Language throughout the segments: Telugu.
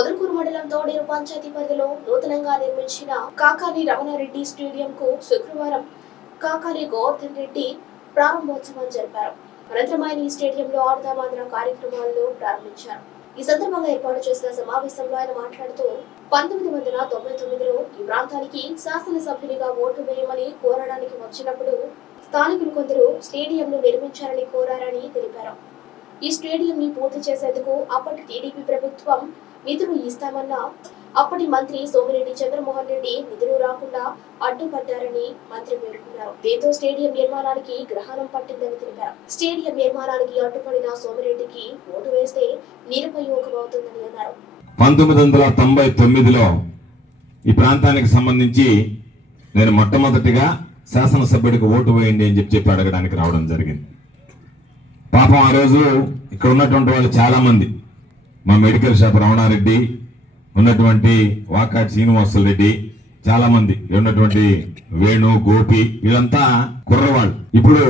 పొదలకూరు మండలం తోడేరు పంచాయతీ పరిధిలో నూతనంగా నిర్మించిన కాకాని రమణారెడ్డి స్టేడియం కు శుక్రవారం కాకాని గోవర్ధన్ రెడ్డి ప్రారంభోత్సవం జరిపారు. అనంతరం ఆయన ఈ స్టేడియంలో ఆడదామాంధ్ర కార్యక్రమాలను ప్రారంభించారు. ఈ సందర్భంగా ఏర్పాటు చేసిన సమావేశంలో ఆయన మాట్లాడుతూ పంతొమ్మిది వందల తొంభై తొమ్మిదిలో ఈ ప్రాంతానికి శాసనసభ్యునిగా ఓటు వేయమని కోరడానికి వచ్చినప్పుడు స్థానికులు కొందరు స్టేడియంను నిర్మించాలని కోరారని తెలిపారు. ఈ స్టేడియం ని పూర్తి చేసేందుకు అప్పటి టీడీపీ ప్రభుత్వం నిధులు ఇస్తామన్న. అప్పటి మంత్రి సోమిరెడ్డి చంద్రమోహన్ రెడ్డి నిధులు రాకుండా అడ్డుపడ్డారని మంత్రి పేర్కొన్నారు. దీంతో స్టేడియం నిర్మాణానికి గ్రహణం పట్టిందని తెలిపారు. స్టేడియం నిర్మాణానికి అడ్డుపడిన సోమిరెడ్డికి ఓటు వేస్తే నిరుపయోగమవుతుందని అన్నారు. పంతొమ్మిది వందల తొంభై తొమ్మిదిలో ఈ ప్రాంతానికి సంబంధించి నేను మొట్టమొదటిగా శాసనసభ్యుడికి ఓటు వేయండి అని చెప్పి చెప్పి అడగడానికి రావడం జరిగింది. పాపం ఆ రోజు ఇక్కడ ఉన్నటువంటి వాళ్ళు చాలా మంది మా మెడికల్ షాప్ రమణారెడ్డి ఉన్నటువంటి వాకాటి శ్రీనివాసుల రెడ్డి చాలా మంది ఉన్నటువంటి వేణు గోపి వీళ్ళంతా కుర్రవాళ్ళు. ఇప్పుడు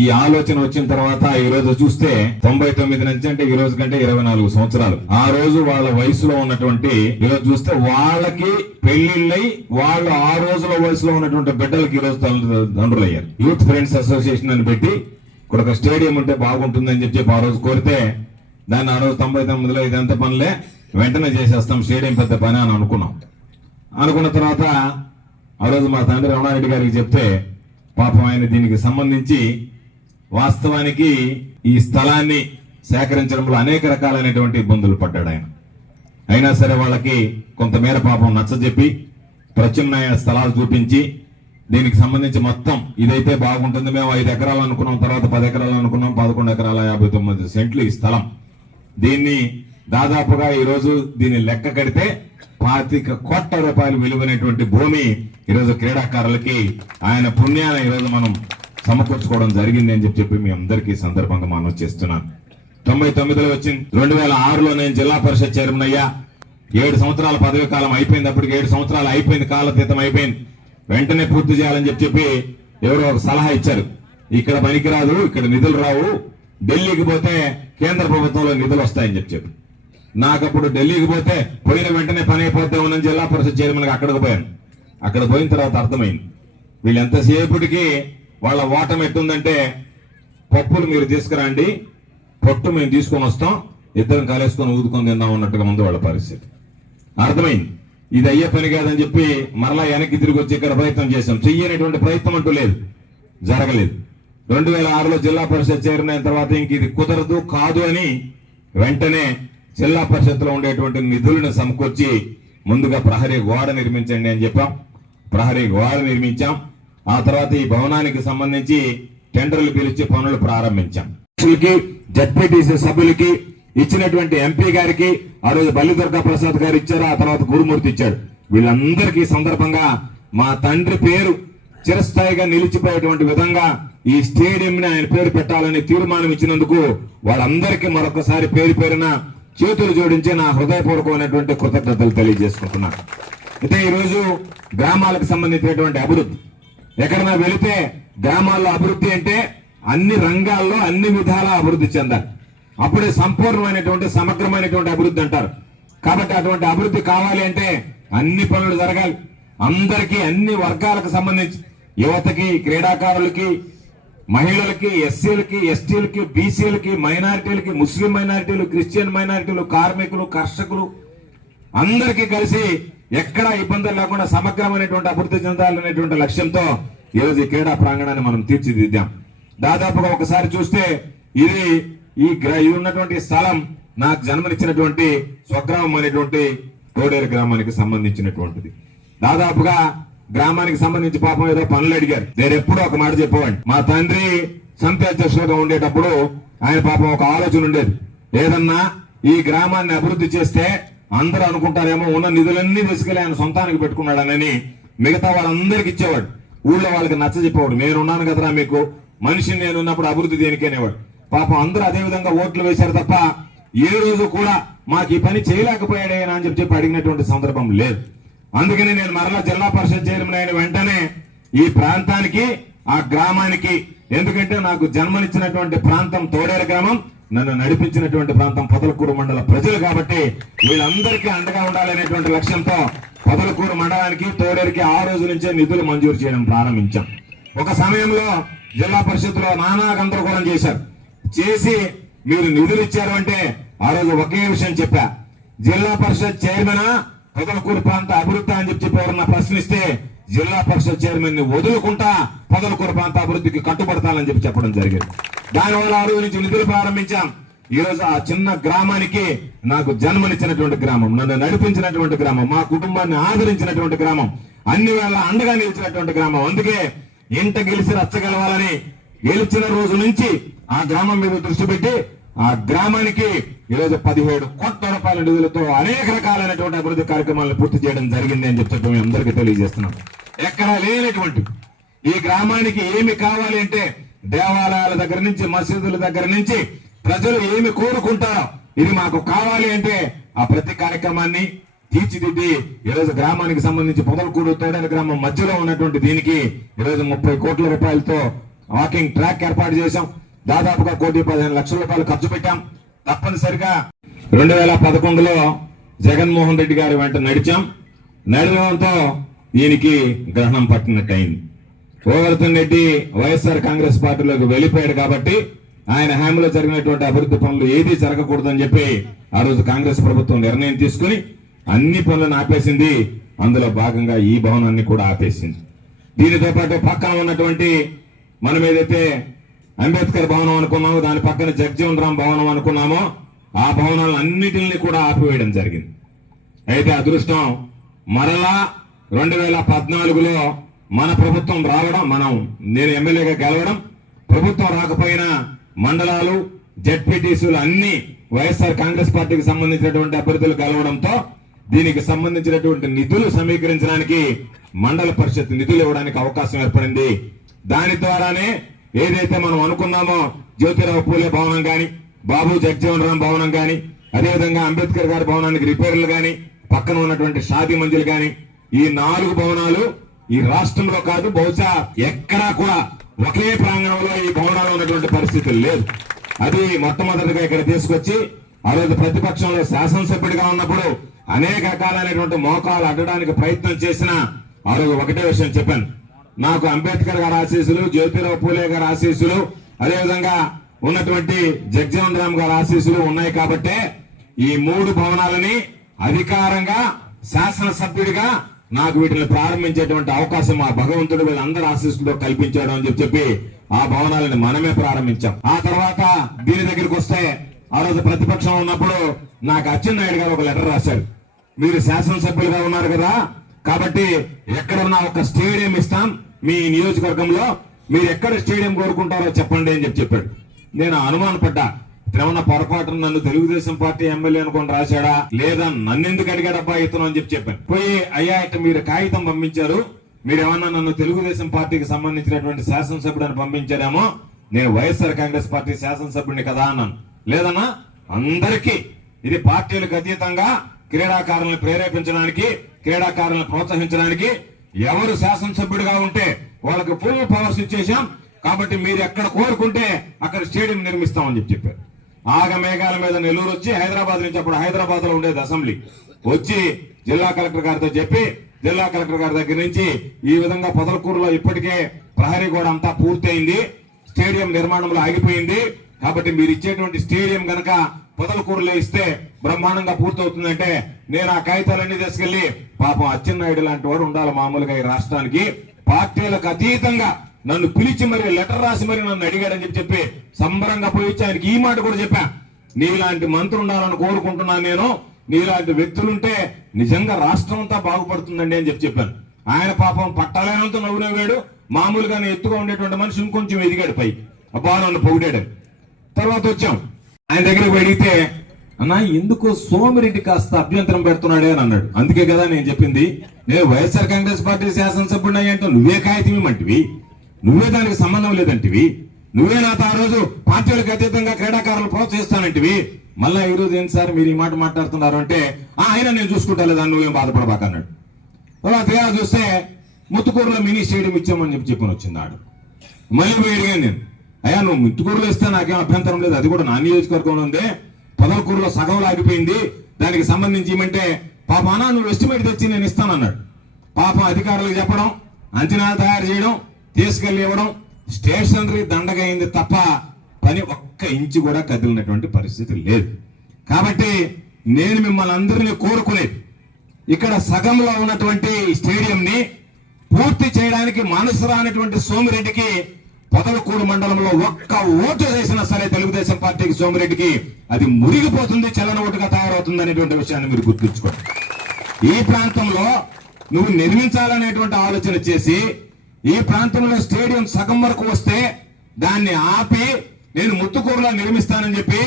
ఈ ఆలోచన వచ్చిన తర్వాత ఈ రోజు చూస్తే తొంభై తొమ్మిది నుంచి అంటే ఈ రోజు కంటే ఇరవై నాలుగు సంవత్సరాలు. ఆ రోజు వాళ్ళ వయసులో ఉన్నటువంటి ఈ రోజు చూస్తే వాళ్ళకి పెళ్ళిళ్ళై వాళ్ళు ఆ రోజుల వయసులో ఉన్నటువంటి బిడ్డలకి ఈరోజు తండ్రులు అయ్యారు యూత్ ఫ్రెండ్స్ అసోసియేషన్ అని పెట్టి ఇక్కడ ఒక స్టేడియం ఉంటే బాగుంటుందని చెప్పి ఆ రోజు కోరితే దాన్ని ఆ రోజు తొంభై తొమ్మిదిలో ఇదంతా పనులే వెంటనే చేసేస్తాం. స్టేడియం పెద్ద పని అని అనుకున్నాం. అనుకున్న తర్వాత ఆ రోజు మా తండ్రి రమణారెడ్డి గారికి చెప్తే పాపం ఆయన దీనికి సంబంధించి వాస్తవానికి ఈ స్థలాన్ని సేకరించడంలో అనేక రకాలైనటువంటి ఇబ్బందులు పడ్డాడు ఆయన. అయినా సరే వాళ్ళకి కొంతమేర పాపం నచ్చజెప్పి ప్రత్యామ్నాయ స్థలాలు చూపించి దీనికి సంబంధించి మొత్తం ఇదైతే బాగుంటుంది మేము ఐదు ఎకరాలు అనుకున్నాం తర్వాత పది ఎకరాలు అనుకున్నాం పదకొండు ఎకరాల యాభై తొమ్మిది సెంట్లు ఈ స్థలం. దీన్ని దాదాపుగా ఈరోజు దీన్ని లెక్క కడితే పాతిక కోట్ల రూపాయలు విలువైనటువంటి భూమి ఈరోజు క్రీడాకారులకి ఆయన పుణ్యాన్ని ఈరోజు మనం సమకూర్చుకోవడం జరిగింది అని చెప్పి చెప్పి మీ అందరికీ సందర్భంగా మనం చేస్తున్నాను తొంభై తొమ్మిదిలో వచ్చింది. రెండు వేల ఆరులో నేను జిల్లా పరిషత్ చైర్మన్ అయ్యా. ఏడు సంవత్సరాల పదవి కాలం అయిపోయింది. అప్పటికి ఏడు సంవత్సరాలు అయిపోయింది. కాలతీతం అయిపోయింది. వెంటనే పూర్తి చేయాలని చెప్పి చెప్పి ఎవరో ఒక సలహా ఇచ్చారు. ఇక్కడ పనికిరాదు ఇక్కడ నిధులు రావు. ఢిల్లీకి పోతే కేంద్ర ప్రభుత్వంలో నిధులు వస్తాయని చెప్పి చెప్పి. నాకు అప్పుడు ఢిల్లీకి పోతే పోయిన వెంటనే పని అయిపోతే ఉన్నని జిల్లా పరిషత్ చైర్మన్కి అక్కడికి పోయాను. అక్కడ పోయిన తర్వాత అర్థమైంది. వీళ్ళు ఎంతసేపటికి వాళ్ళ ఓటం ఎట్టుందంటే పప్పులు మీరు తీసుకురండి పొట్టు మేము తీసుకొని వస్తాం ఇద్దరం కలేసుకొని ఊదుకొని తిందాం ఉన్నట్టుగా ఉంది వాళ్ళ పరిస్థితి. అర్థమైంది. ఇది అయ్యే పని కాదని చెప్పి మరలా వెనక్కి తిరిగి వచ్చి ఇక్కడ ప్రయత్నం చేశాం. చెయ్యనటువంటి ప్రయత్నం అంటూ లేదు. జరగలేదు. రెండు వేల ఆరులో జిల్లా పరిషత్ చేరిన తర్వాత ఇంక ఇది కుదరదు కాదు అని వెంటనే జిల్లా పరిషత్లో ఉండేటువంటి నిధులను సమకూర్చి ముందుగా ప్రహరీ గోడ నిర్మించండి అని చెప్పాం. ప్రహరీ గోడ నిర్మించాం. ఆ తర్వాత ఈ భవనానికి సంబంధించి టెండర్లు పిలిచి పనులు ప్రారంభించాం. జడ్పీటీసీ సభ్యులకి ఇచ్చినటువంటి ఎంపీ గారికి ఆ రోజు బల్లి దుర్గా ప్రసాద్ గారు ఇచ్చారు ఆ తర్వాత గురుమూర్తి ఇచ్చాడు. వీళ్ళందరికీ సందర్భంగా మా తండ్రి పేరు చిరస్థాయిగా నిలిచిపోయేటువంటి విధంగా ఈ స్టేడియంని ఆయన పేరు పెట్టాలని తీర్మానం ఇచ్చినందుకు వాళ్ళందరికీ మరొకసారి పేరు పేరున చేతులు జోడించి నా హృదయపూర్వకమైనటువంటి కృతజ్ఞతలు తెలియజేసుకుంటున్నాను అయితే ఈరోజు గ్రామాలకు సంబంధించినటువంటి అభివృద్ధి. ఎక్కడైనా వెళితే గ్రామాల్లో అభివృద్ధి అంటే అన్ని రంగాల్లో అన్ని విధాల అభివృద్ధి చెందాలి. అప్పుడే సంపూర్ణమైనటువంటి సమగ్రమైనటువంటి అభివృద్ధి అంటారు. కాబట్టి అటువంటి అభివృద్ధి కావాలి అంటే అన్ని పనులు జరగాలి. అందరికీ అన్ని వర్గాలకు సంబంధించి యువతకి క్రీడాకారులకి మహిళలకి ఎస్సీలకి ఎస్టీలకి బీసీలకి మైనారిటీలకి ముస్లిం మైనారిటీలు క్రిస్టియన్ మైనారిటీలు కార్మికులు కర్షకులు అందరికీ కలిసి ఎక్కడ ఇబ్బందులు లేకుండా సమగ్రమైనటువంటి అభివృద్ధి చెందాలనేటువంటి లక్ష్యంతో ఈరోజు ఈ క్రీడా ప్రాంగణాన్ని మనం తీర్చిదిద్దాం. దాదాపుగా ఒకసారి చూస్తే ఇది ఈ ఉన్నటువంటి స్థలం నాకు జన్మనిచ్చినటువంటి స్వగ్రామం అనేటువంటి కోడేరు గ్రామానికి సంబంధించినటువంటిది. దాదాపుగా గ్రామానికి సంబంధించి పాపం ఏదో పనులు అడిగారు. నేను ఎప్పుడూ ఒక మాట చెప్పేవాడిని. మా తండ్రి సంత అధ్యక్షులుగా ఉండేటప్పుడు ఆయన పాపం ఒక ఆలోచన ఉండేది. ఏదన్నా ఈ గ్రామాన్ని అభివృద్ధి చేస్తే అందరూ అనుకుంటారేమో ఉన్న నిధులన్నీ తీసుకెళ్ళి ఆయన సొంతానికి పెట్టుకున్నాడనని మిగతా వాళ్ళందరికి ఇచ్చేవాడు. ఊళ్ళో వాళ్ళకి నచ్చ చెప్పేవాడు. నేను ఉన్నాను కదరా మీకు. మనిషిని నేను ఉన్నప్పుడు అభివృద్ధి దేనికేనేవాడు పాపం అందరూ అదే విధంగా ఓట్లు వేశారు తప్ప ఏ రోజు కూడా మాకు ఈ పని చేయలేకపోయాడే అని చెప్పి చెప్పి అడిగినటువంటి సందర్భం లేదు. అందుకని నేను మరలా జిల్లా పరిషత్ చైర్మన్ అయిన వెంటనే ఈ ప్రాంతానికి ఆ గ్రామానికి ఎందుకంటే నాకు జన్మనిచ్చినటువంటి ప్రాంతం తోడేరు గ్రామం నన్ను నడిపించినటువంటి ప్రాంతం పొదలకూరు మండల ప్రజలు కాబట్టి వీళ్ళందరికీ అండగా ఉండాలనేటువంటి లక్ష్యంతో పొదలకూరు మండలానికి తోడేరుకి ఆ రోజు నుంచే నిధులు మంజూరు చేయడం ప్రారంభించాం. ఒక సమయంలో జిల్లా పరిషత్లో నానా గందరగోళం చేశారు. చేసి మీరు నిధులు ఇచ్చారు అంటే ఆ రోజు ఒకే విషయం చెప్పా. జిల్లా పరిషత్ చైర్మనా పొదలకూరు ప్రాంత అభివృద్ధి అని చెప్పి ఎవరన్నా ప్రశ్నిస్తే జిల్లా పరిషత్ చైర్మన్ని వదులుకుంటా పొదలకూరు ప్రాంత అభివృద్ధికి కట్టుబడతానని చెప్పి చెప్పడం జరిగింది. దానివల్ల ఆ రోజు నుంచి నిధులు ప్రారంభించాం. ఈ రోజు ఆ చిన్న గ్రామానికి నాకు జన్మనిచ్చినటువంటి గ్రామం నన్ను నడిపించినటువంటి గ్రామం మా కుటుంబాన్ని ఆదరించినటువంటి గ్రామం అన్ని వేళ అండగా నిలిచినటువంటి గ్రామం. అందుకే ఇంట గెలిచి రచ్చగలవాలని గెలిచిన రోజు నుంచి ఆ గ్రామం మీద దృష్టి పెట్టి ఆ గ్రామానికి ఈరోజు పదిహేడు కోట్ల రకాల నిధులతో అనేక రకాలైనటువంటి అభివృద్ధి కార్యక్రమాలను పూర్తి చేయడం జరిగింది అని చెప్తే మేము అందరికీ తెలియజేస్తున్నాం. ఎక్కడా లేనటువంటి ఈ గ్రామానికి ఏమి కావాలి అంటే దేవాలయాల దగ్గర నుంచి మసీదుల దగ్గర నుంచి ప్రజలు ఏమి కోరుకుంటారో ఇది మాకు కావాలి అంటే ఆ ప్రతి కార్యక్రమాన్ని తీర్చిదిద్ది ఈరోజు గ్రామానికి సంబంధించి పొదలకూడు తోడని గ్రామం మధ్యలో ఉన్నటువంటి దీనికి ఈరోజు ముప్పై కోట్ల రూపాయలతో వాకింగ్ ట్రాక్ ఏర్పాటు చేశాం. దాదాపుగా కోటి పదిహేను లక్షల రూపాయలు ఖర్చు పెట్టాం. తప్పనిసరిగా రెండు వేల పదకొండులో జగన్మోహన్ రెడ్డి గారి వెంట నడిచాం. నడవడంతో దీనికి గ్రహణం పట్టినట్టయింది. గోవర్ధన్ రెడ్డి వైఎస్ఆర్ కాంగ్రెస్ పార్టీలోకి వెళ్ళిపోయాడు కాబట్టి ఆయన హామీలో జరిగినటువంటి అభివృద్ధి పనులు ఏదీ జరగకూడదని చెప్పి ఆ రోజు కాంగ్రెస్ ప్రభుత్వం నిర్ణయం తీసుకుని అన్ని పనులను ఆపేసింది. అందులో భాగంగా ఈ భవనాన్ని కూడా ఆపేసింది. దీనితో పాటు పక్కన ఉన్నటువంటి మనం ఏదైతే అంబేద్కర్ భవనం అనుకున్నాము దాని పక్కన జగజీవన్ రామ్ భవనం అనుకున్నామో. ఆ భవనాలను అన్నిటిని కూడా ఆపివేయడం జరిగింది. అయితే అదృష్టం మరలా రెండు వేల పద్నాలుగులో మన ప్రభుత్వం రావడం మనం నేను ఎమ్మెల్యేగా గెలవడం ప్రభుత్వం రాకపోయినా మండలాలు జడ్పీటీసీలు అన్ని వైఎస్ఆర్ కాంగ్రెస్ పార్టీకి సంబంధించినటువంటి అభ్యర్థులు గెలవడంతో దీనికి సంబంధించినటువంటి నిధులు సమీకరించడానికి మండల పరిషత్ నిధులు ఇవ్వడానికి అవకాశం ఏర్పడింది. దాని ద్వారానే ఏదైతే మనం అనుకున్నామో జ్యోతిరావు పూలే భవనం కానీ బాబు జగజీవన్ రామ్ భవనం కానీ అదేవిధంగా అంబేద్కర్ గారి భవనానికి రిపేర్లు కానీ పక్కన ఉన్నటువంటి షాదీ మంజులు గాని ఈ నాలుగు భవనాలు ఈ రాష్ట్రంలో కాదు బహుశా ఎక్కడా కూడా ఒకే ప్రాంగణంలో ఈ భవనాలు ఉన్నటువంటి పరిస్థితులు లేదు. అది మొట్టమొదటిగా ఇక్కడ తీసుకొచ్చి ఆ రోజు ప్రతిపక్షంలో శాసనసభ్యుడిగా ఉన్నప్పుడు అనేక రకాలైనటువంటి మోకాలు అడ్డడానికి ప్రయత్నం చేసిన ఆ రోజు ఒకటే విషయం చెప్పాను. నాకు అంబేద్కర్ గారి ఆశీస్సులు జ్యోతిరావు పూలే గారి ఆశీస్సులు అదేవిధంగా ఉన్నటువంటి జగ్జీవన్ రామ్ గారి ఆశీస్సులు ఉన్నాయి కాబట్టే ఈ మూడు భవనాలని అధికారంగా శాసనసభ్యుడిగా నాకు వీటిని ప్రారంభించేటువంటి అవకాశం ఆ భగవంతుడు వీళ్ళందరి ఆశీస్సులతో కల్పించాడు అని చెప్పి చెప్పి ఆ భవనాలను మనమే ప్రారంభించాం. ఆ తర్వాత దీని దగ్గరికి వస్తే ఆ రోజు ప్రతిపక్షం ఉన్నప్పుడు నాకు అచ్చెన్నాయుడు గారు ఒక లెటర్ రాశారు. మీరు శాసనసభ్యులుగా ఉన్నారు కదా కాబట్టి ఎక్కడున్నా ఒక స్టేడియం ఇస్తాం మీ నియోజకవర్గంలో మీరు ఎక్కడ స్టేడియం కోరుకుంటారో చెప్పండి అని చెప్పి చెప్పాడు. నేను అనుమానపడ్డా ఏమన్నా పొరపాటున నన్ను తెలుగుదేశం పార్టీ ఎమ్మెల్యే అనుకోని రాశాడా? లేదా నన్ను ఎందుకు అడిగాడబ్బా ఇతను అని చెప్పి చెప్పాను. పోయి అయ్యా ఇట్ట మీరు కాగితం పంపించారు. మీరు ఏమన్నా నన్ను తెలుగుదేశం పార్టీకి సంబంధించినటువంటి శాసనసభ్యుడిని పంపించారేమో? నేను వైఎస్ఆర్ కాంగ్రెస్ పార్టీ శాసనసభ్యుడిని కదా అన్నాను. లేదన్నా? అందరికీ. ఇది పార్టీలకు అతీతంగా క్రీడాకారులను ప్రేరేపించడానికి క్రీడాకారులను ప్రోత్సహించడానికి ఎవరు శాసనసభ్యుడిగా ఉంటే వాళ్ళకి ఫుల్ పవర్స్ ఇచ్చేసాం కాబట్టి మీరు ఎక్కడ కోరుకుంటే అక్కడ స్టేడియం నిర్మిస్తామని చెప్పి చెప్పారు. ఆగ మేఘాల మీద నెల్లూరు వచ్చి హైదరాబాద్ నుంచి అప్పుడు హైదరాబాద్లో ఉండేది అసెంబ్లీ. వచ్చి జిల్లా కలెక్టర్ గారితో చెప్పి జిల్లా కలెక్టర్ గారి దగ్గర నుంచి ఈ విధంగా పొదలకూరులో ఇప్పటికే ప్రహరీ గోడ అంతా పూర్తయింది. స్టేడియం నిర్మాణంలో ఆగిపోయింది. కాబట్టి మీరు ఇచ్చేటువంటి స్టేడియం గనక పొదలకూరులో ఇస్తే బ్రహ్మాండంగా పూర్తవుతుందంటే నేను ఆ కాగితాలన్నీ తీసుకెళ్ళి పాపం అచ్చెన్నాయుడు లాంటి వాడు ఉండాలి మామూలుగా ఈ రాష్ట్రానికి. పార్టీలకు అతీతంగా నన్ను పిలిచి మరి లెటర్ రాసి మరి నన్ను అడిగాడని చెప్పి చెప్పి సంబరంగా పోయి ఆయనకి ఈ మాట కూడా చెప్పా. నీలాంటి మంత్రి ఉండాలని కోరుకుంటున్నాను నేను. నీలాంటి వ్యక్తులుంటే నిజంగా రాష్ట్రం అంతా బాగుపడుతుందండి అని చెప్పి చెప్పాను. ఆయన పాపం పట్టాలైనంత నవ్వునవ్వాడు. మామూలుగానే ఎత్తుగా ఉండేటువంటి మనిషి ఇంకొంచెం ఎదిగాడు పై అబ్బా నన్ను పొగిడాడు. తర్వాత వచ్చాం. ఆయన దగ్గరికి అడిగితే అన్నా ఎందుకు సోమిరెడ్డి కాస్త అభ్యంతరం పెడుతున్నాడే అని అన్నాడు. అందుకే కదా నేను చెప్పింది నేను వైఎస్ఆర్ కాంగ్రెస్ పార్టీ శాసనసభ్యుడు అంటే నువ్వే కాగితం నువ్వే దానికి సంబంధం లేదంటివి నువ్వే నాతో ఆ రోజు పార్టీలకు అతీతంగా క్రీడాకారులు ప్రోత్సహిస్తానంటివి. మళ్ళా ఈ రోజు ఏంటి సార్ మీరు ఈ మాట మాట్లాడుతున్నారు అంటే "ఆ, అయినా నేను చూసుకుంటా లేదా నువ్వేం బాధపడబాక అన్నాడు. తర్వాత చూస్తే ముత్తుకూరులో మినీ స్టేడియం ఇచ్చామని చెప్పి చెప్పని వచ్చింది ఆడు. మళ్ళీ పోయి అడిగాను నేను అయ్యా నువ్వు ముత్తుకూరులో ఇస్తే నాకేం అభ్యంతరం లేదు అది కూడా నా నియోజకవర్గంలో ఉందే. పొదలకూరులో సగం ఆగిపోయింది. దానికి సంబంధించి ఏమంటే పాపానా నువ్వు ఎస్టిమేట్ తెచ్చి నేను ఇస్తానన్నాడు పాపం అధికారులకు చెప్పడం అంచనాలు తయారు చేయడం తీసుకెళ్ళి ఇవ్వడం స్టేషనరీ దండగైంది తప్ప పని ఒక్క ఇంచు కూడా కదిలినటువంటి పరిస్థితి లేదు. కాబట్టి నేను మిమ్మల్ని అందరినీ కోరుకునేది ఇక్కడ సగంలో ఉన్నటువంటి స్టేడియంని పూర్తి చేయడానికి మనసు రానటువంటి సోమిరెడ్డికి పొదలకూడు మండలంలో ఒక్క ఓటు వేసినా సరే తెలుగుదేశం పార్టీకి సోమిరెడ్డికి అది మురిగిపోతుంది చలన ఓటుగా తయారవుతుంది అనేటువంటి విషయాన్ని మీరు గుర్తుంచుకోండి. ఈ ప్రాంతంలో నువ్వు నిర్మించాలనేటువంటి ఆలోచన చేసి ఈ ప్రాంతంలో స్టేడియం సగం వరకు వస్తే దాన్ని ఆపి నేను ముత్తుకూరులో నిర్మిస్తానని చెప్పి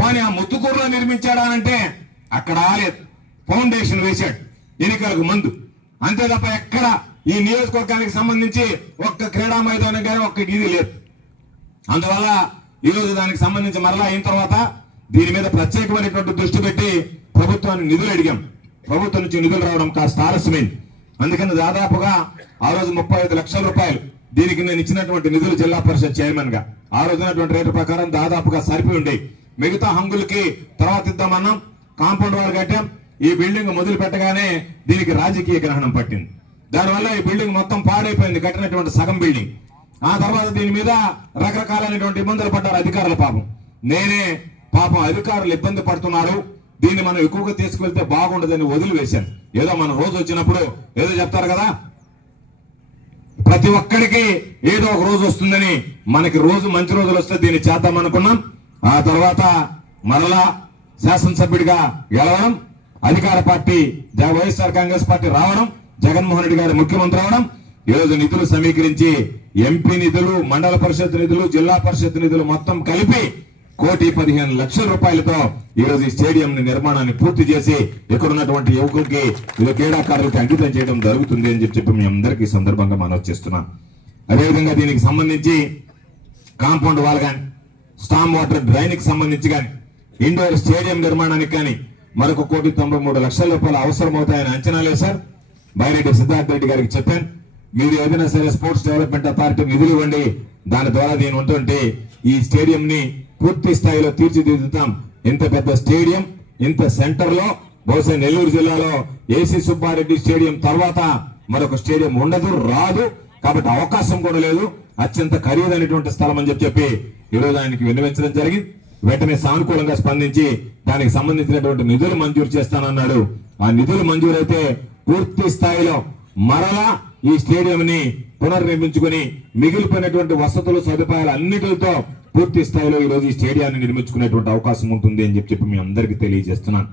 పోనీ ఆ ముత్తుకూరులో నిర్మించాడా అంటే అక్కడ ఆలేదు ఫౌండేషన్ వేశాడు ఎన్నికలకు ముందు. అంతే తప్ప ఎక్కడ ఈ నియోజకవర్గానికి సంబంధించి ఒక్క క్రీడా మైదానం కానీ ఒక్క ఇది లేదు. అందువల్ల ఈ రోజు దానికి సంబంధించి మరలా అయిన తర్వాత దీని మీద ప్రత్యేకమైనటువంటి దృష్టి పెట్టి ప్రభుత్వాన్ని నిధులు అడిగాం. ప్రభుత్వం నుంచి నిధులు రావడం కాస్త ఆలస్యమైంది. అందుకని దాదాపుగా ఆ రోజు ముప్పై ఐదు లక్షల రూపాయలు దీనికి నేను ఇచ్చినటువంటి నిధులు జిల్లా పరిషత్ చైర్మన్గా ఆ రోజునటువంటి రేటు ప్రకారం దాదాపుగా సరిపోయి ఉండే. మిగతా హంగులకి తర్వాత ఇద్దామన్నాం. కాంపౌండ్ వాల్ కట్టాం. ఈ బిల్డింగ్ మొదలు పెట్టగానే దీనికి రాజకీయ గ్రహణం పట్టింది. దానివల్ల ఈ బిల్డింగ్ మొత్తం పాడైపోయింది కట్టినటువంటి సగం బిల్డింగ్. ఆ తర్వాత దీని మీద రకరకాలైనటువంటి ఇబ్బందులు పడ్డారు అధికారుల పాపం. నేనే పాపం అధికారులు ఇబ్బంది పడుతున్నారు. దీన్ని మనం ఎక్కువగా తీసుకెళ్తే బాగుండదని వదిలివేశాను. ఏదో మన రోజు వచ్చినప్పుడు ఏదో చెప్తారు కదా? ప్రతి ఒక్కరికి ఏదో ఒక రోజు వస్తుందని మనకి రోజు మంచి రోజులు వస్తే దీన్ని చేద్దాం అనుకున్నాం. ఆ తర్వాత మరలా శాసనసభ్యుడిగా గెలవడం అధికార పార్టీ వైఎస్ఆర్ కాంగ్రెస్ పార్టీ రావడం జగన్మోహన్ రెడ్డి గారు ముఖ్యమంత్రి అవడం ఈ రోజు నిధులు సమీకరించి ఎంపీ నిధులు మండల పరిషత్ నిధులు జిల్లా పరిషత్ నిధులు మొత్తం కలిపి కోటి పదిహేను లక్షల రూపాయలతో ఈ రోజు ఈ స్టేడియం నిర్మాణాన్ని పూర్తి చేసి ఇక్కడ ఉన్నటువంటి యువకులకి ఇది క్రీడాకారులకి అంకితం చేయడం జరుగుతుంది అని చెప్పి చెప్పి మీ అందరికీ ఈ సందర్భంగా మనవి చేస్తున్నాం. అదేవిధంగా దీనికి సంబంధించి కాంపౌండ్ వాల్ కానీ స్టామ్ వాటర్ డ్రైన్కి సంబంధించి కానీ ఇండోర్ స్టేడియం నిర్మాణానికి కానీ మరొక కోటి తొంభై మూడు లక్షల రూపాయలు అవసరం అవుతాయని అంచనా సార్ బైరెడ్డి సిద్ధార్థ రెడ్డి గారికి చెప్పాను. మీరు ఏదైనా సరే స్పోర్ట్స్ డెవలప్మెంట్ అథారిటీ నిధులు ఇవ్వండి దాని ద్వారా దీని ఉంటుంటే ఈ స్టేడియం ని పూర్తి స్థాయిలో తీర్చిదిద్దుతాం. ఇంత పెద్ద స్టేడియం ఇంత సెంటర్లో బహుశా నెల్లూరు జిల్లాలో ఏసీ సుబ్బారెడ్డి స్టేడియం తర్వాత మరొక స్టేడియం ఉండదు రాదు. కాబట్టి అవకాశం కూడా లేదు. అత్యంత ఖరీదైనటువంటి స్థలం అని చెప్పి చెప్పి ఈ రోజు ఆయనకి విన్నవించడం జరిగింది. వెంటనే సానుకూలంగా స్పందించి దానికి సంబంధించినటువంటి నిధులు మంజూరు చేస్తానన్నాడు. ఆ నిధులు మంజూరైతే పూర్తి స్థాయిలో మరలా ఈ స్టేడియం ని పునర్నిర్మించుకుని మిగిలిపోయినటువంటి వసతులు సదుపాయాలు అన్నిటితో పూర్తి స్థాయిలో ఈ రోజు ఈ స్టేడియాన్ని నిర్మించుకునేటువంటి అవకాశం ఉంటుంది అని చెప్పి చెప్పి మీ అందరికీ తెలియజేస్తున్నాను.